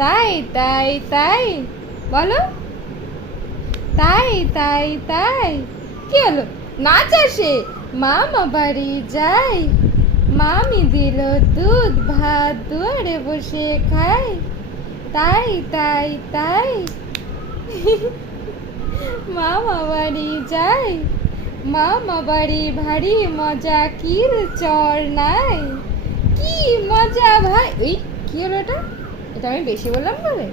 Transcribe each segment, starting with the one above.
তাই তাই তাই বলো, তাই তাই তাই। কি হলো? নাচ আসে। মামা বাড়ি যাই, মামি দিল দুধ ভাত দুয়ারে বসে খাই, তাই তাই তাই। মামা বাড়ি যাই, মামা বাড়ি ভারী মজা কিল চর নাই, কি মজা ভাই। ওই কি হলো এটা? এটা আমি বেশি বললাম বলে?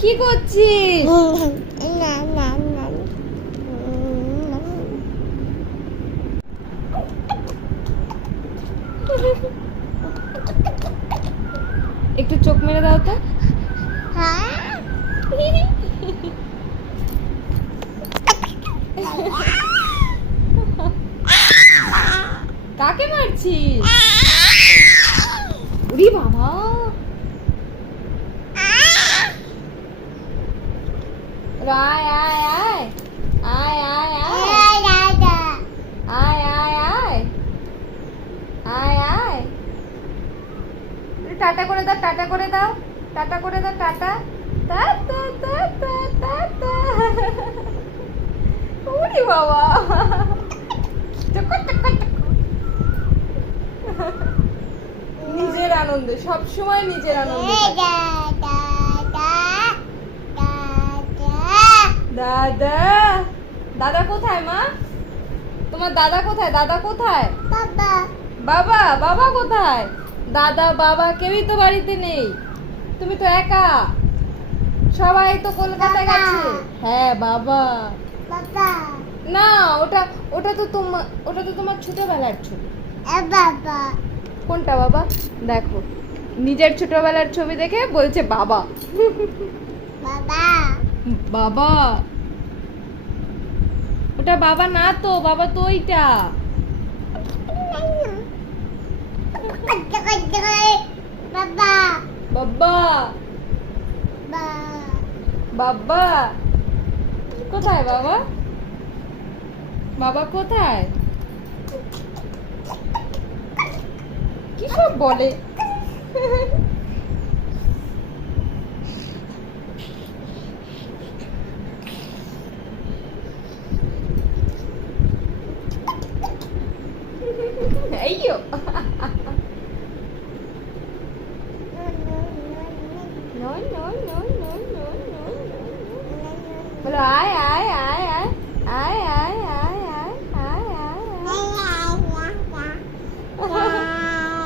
কি করছিস? একটু চোখ মেরে দাও তো। কাকে মারছিস? উরি বাবা, আয় আয় আয় আয় আয় আয় আয় আয় আয় আয় আয়। টাটা করে দাও, টাটা করে দাও, টাটা করে দাও, টাটা। Ta ta ta ta ta ta. উরি বাবা, নিজের আনন্দে, সব সময় নিজের আনন্দে দাদা। দাদা কোথায় মা? তোমার দাদা কোথায়? দাদা কোথায়? বাবা, বাবা কোথায়? দাদা বাবা কেউই তো বাড়িতে নেই, তুমি তো একা, সবাই তো কলকাতায় গেছে। হ্যাঁ বাবা। না, ওটা ওটা তো তোমার ছোটবেলার ছবি। কোনটা বাবা? দেখো, নিজের ছোটবেলার ছবি দেখে বলছে বাবা। বাবা, ওটা বাবা না তো, বাবা তো ওইটা। বাবা, বাবা কোথায়? বাবা, বাবা কোথায়? কি সব বলে?